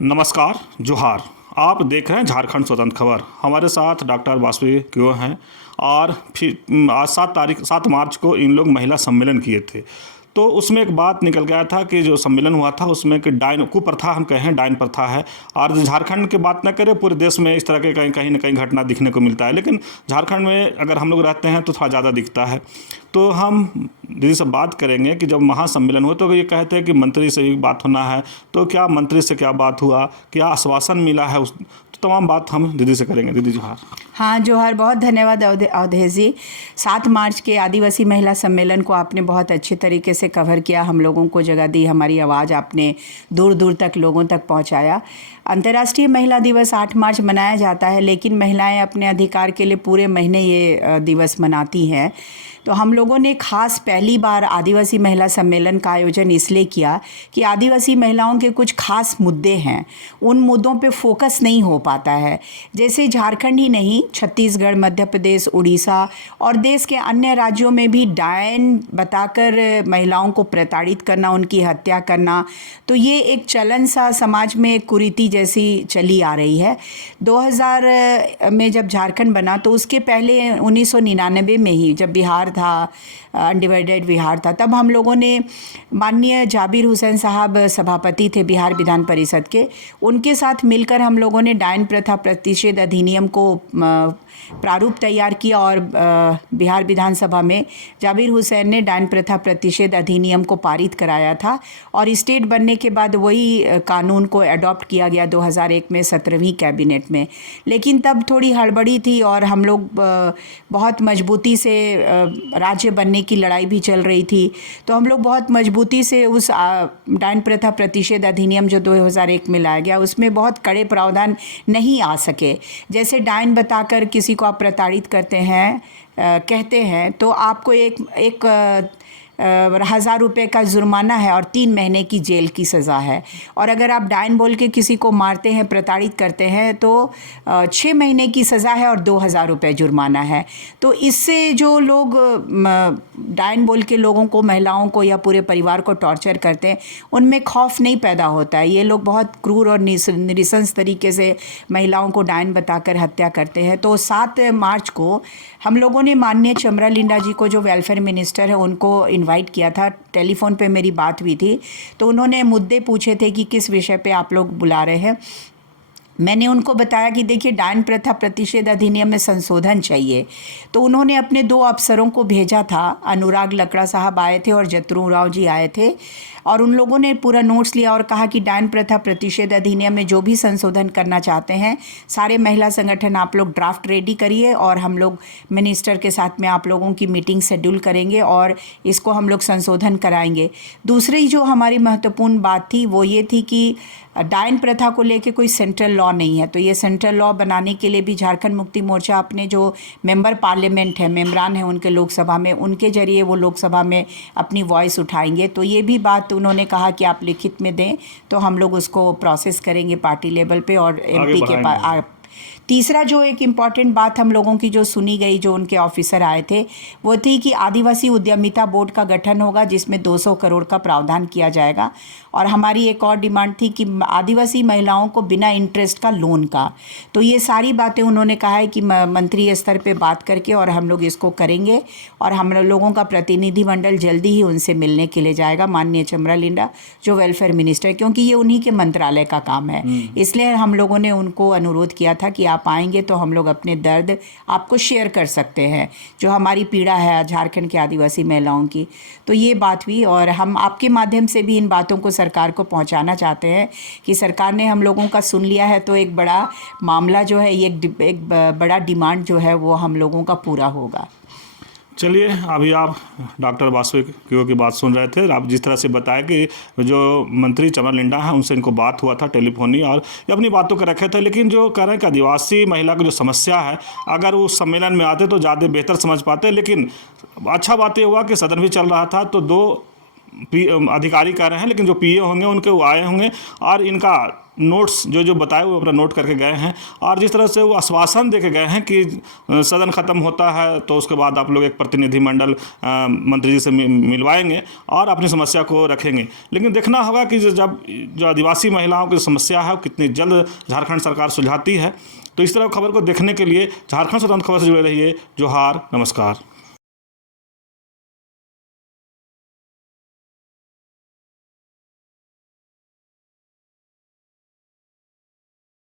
नमस्कार, जोहार। आप देख रहे हैं झारखंड स्वतंत्र खबर। हमारे साथ डॉक्टर वासवी क्यों हैं और फिर आज 7 मार्च को इन लोग महिला सम्मेलन किए थे। तो उसमें एक बात निकल गया था कि जो सम्मेलन हुआ था उसमें कि डायन कुप्रथा हम कहें डायन प्रथा है। और झारखंड की बात न करें, पूरे देश में इस तरह के कहीं न कहीं घटना दिखने को मिलता है, लेकिन झारखंड में अगर हम लोग रहते हैं तो थोड़ा ज़्यादा दिखता है। तो हम दीदी से बात करेंगे कि जब महासम्मेलन हुआ तो ये कहते हैं कि मंत्री से भी बात होना है, तो क्या मंत्री से क्या बात हुआ, क्या आश्वासन मिला है, उस तो तमाम बात हम दीदी से करेंगे। दीदी जोहार। हाँ जोहार, बहुत धन्यवाद अवधेश जी। 7 मार्च के आदिवासी महिला सम्मेलन को आपने बहुत अच्छे तरीके से कवर किया, हम लोगों को जगह दी, हमारी आवाज़ आपने दूर दूर तक लोगों तक पहुंचाया। अंतर्राष्ट्रीय महिला दिवस 8 मार्च मनाया जाता है, लेकिन महिलाएं अपने अधिकार के लिए पूरे महीने ये दिवस मनाती हैं। तो हम लोगों ने खास पहली बार आदिवासी महिला सम्मेलन का आयोजन इसलिए किया कि आदिवासी महिलाओं के कुछ खास मुद्दे हैं, उन मुद्दों पे फोकस नहीं हो पाता है। जैसे झारखंड ही नहीं, छत्तीसगढ़, मध्य प्रदेश, उड़ीसा और देश के अन्य राज्यों में भी डायन बताकर महिलाओं को प्रताड़ित करना, उनकी हत्या करना, तो ये एक चलन सा समाज में एक कुरीति जैसी चली आ रही है। 2000 में जब झारखंड बना तो उसके पहले 1999 में ही जब बिहार था, अनडिवाइडेड बिहार था, तब हम लोगों ने माननीय जाबिर हुसैन साहब सभापति थे बिहार विधान परिषद के, उनके साथ मिलकर हम लोगों ने डायन प्रथा प्रतिषेध अधिनियम को प्रारूप तैयार किया और बिहार विधानसभा में जाबिर हुसैन ने डायन प्रथा प्रतिषेध अधिनियम को पारित कराया था और स्टेट बनने के बाद वही कानून को अडॉप्ट किया गया 2001 में 17वीं कैबिनेट में। लेकिन तब थोड़ी हड़बड़ी थी और हम लोग बहुत मजबूती से राज्य बनने की लड़ाई भी चल रही थी, तो हम लोग बहुत मजबूती से उस डायन प्रथा प्रतिषेध अधिनियम जो 2001 में लाया गया उसमें बहुत कड़े प्रावधान नहीं आ सके। जैसे डायन बताकर किसी को आप प्रताड़ित करते हैं, कहते हैं, तो आपको एक 1000 रुपये का जुर्माना है और 3 महीने की जेल की सज़ा है। और अगर आप डायन बोल के किसी को मारते हैं, प्रताड़ित करते हैं, तो 6 महीने की सज़ा है और 2000 रुपये जुर्माना है। तो इससे जो लोग डायन बोल के लोगों को, महिलाओं को या पूरे परिवार को टॉर्चर करते हैं, उनमें खौफ नहीं पैदा होता है। ये लोग बहुत क्रूर और नृशंस तरीके से महिलाओं को डायन बताकर हत्या करते हैं। तो 7 मार्च को हम लोगों ने माननीय चमरा लिंडा जी को, जो वेलफेयर मिनिस्टर है, उनको इनवाइट किया था। टेलीफोन पे मेरी बात हुई थी, तो उन्होंने मुद्दे पूछे थे कि किस विषय पे आप लोग बुला रहे हैं। मैंने उनको बताया कि देखिए, डायन प्रथा प्रतिषेध अधिनियम में संशोधन चाहिए। तो उन्होंने अपने 2 अफसरों को भेजा था, अनुराग लकड़ा साहब आए थे और जतरू राव जी आए थे, और उन लोगों ने पूरा नोट्स लिया और कहा कि डायन प्रथा प्रतिषेध अधिनियम में जो भी संशोधन करना चाहते हैं, सारे महिला संगठन आप लोग ड्राफ्ट रेडी करिए और हम लोग मिनिस्टर के साथ में आप लोगों की मीटिंग शेड्यूल करेंगे और इसको हम लोग संशोधन कराएंगे। दूसरी जो हमारी महत्वपूर्ण बात थी वो ये थी कि डायन प्रथा को लेके कोई सेंट्रल लॉ नहीं है, तो ये सेंट्रल लॉ बनाने के लिए भी झारखंड मुक्ति मोर्चा अपने जो मेंबर पार्लियामेंट है, मेम्बरान हैं उनके लोकसभा में, उनके जरिए वो लोकसभा में अपनी वॉइस उठाएंगे। तो ये भी बात उन्होंने कहा कि आप लिखित में दें तो हम लोग उसको प्रोसेस करेंगे पार्टी लेवल पे और एमपी के पास। तीसरा जो एक इम्पॉर्टेंट बात हम लोगों की जो सुनी गई, जो उनके ऑफिसर आए थे, वो थी कि आदिवासी उद्यमिता बोर्ड का गठन होगा जिसमें 200 करोड़ का प्रावधान किया जाएगा। और हमारी एक और डिमांड थी कि आदिवासी महिलाओं को बिना इंटरेस्ट का लोन का। तो ये सारी बातें उन्होंने कहा है कि मंत्री स्तर पे बात करके और हम लोग इसको करेंगे और हम लोगों का प्रतिनिधिमंडल जल्दी ही उनसे मिलने के लिए जाएगा, माननीय चमरा लिंडा जो वेलफेयर मिनिस्टर, क्योंकि ये उन्हीं के मंत्रालय का काम है। इसलिए हम लोगों ने उनको अनुरोध किया था कि आप आएंगे तो हम लोग अपने दर्द आपको शेयर कर सकते हैं, जो हमारी पीड़ा है झारखंड के आदिवासी महिलाओं की। तो ये बात हुई और हम आपके माध्यम से भी इन बातों को सरकार को पहुंचाना चाहते हैं कि सरकार ने हम लोगों का सुन लिया है, तो एक बड़ा मामला जो है, एक बड़ा डिमांड जो है वो हम लोगों का पूरा होगा। चलिए, अभी आप डॉक्टर वासवी की बात सुन रहे थे। आप जिस तरह से बताया कि जो मंत्री चमरा लिंडा हैं उनसे इनको बात हुआ था टेलीफोनी और ये अपनी बातों को रखे थे, लेकिन जो कह रहे हैं कि आदिवासी महिला की जो समस्या है, अगर वो सम्मेलन में आते तो ज़्यादा बेहतर समझ पाते। लेकिन अच्छा बात ये हुआ कि सदन भी चल रहा था, तो 2 अधिकारी कह रहे हैं, लेकिन जो पीए होंगे उनके वो आए होंगे और इनका नोट्स जो जो बताए वो अपना नोट करके गए हैं। और जिस तरह से वो आश्वासन दे के गए हैं कि सदन ख़त्म होता है तो उसके बाद आप लोग एक प्रतिनिधिमंडल मंत्री जी से मिलवाएंगे और अपनी समस्या को रखेंगे। लेकिन देखना होगा कि जब जो आदिवासी महिलाओं की समस्या है वो कितनी जल्द झारखंड सरकार सुलझाती है। तो इस तरह खबर को देखने के लिए झारखंड स्वतंत्र खबर से जुड़े रहिए। जोहार, नमस्कार।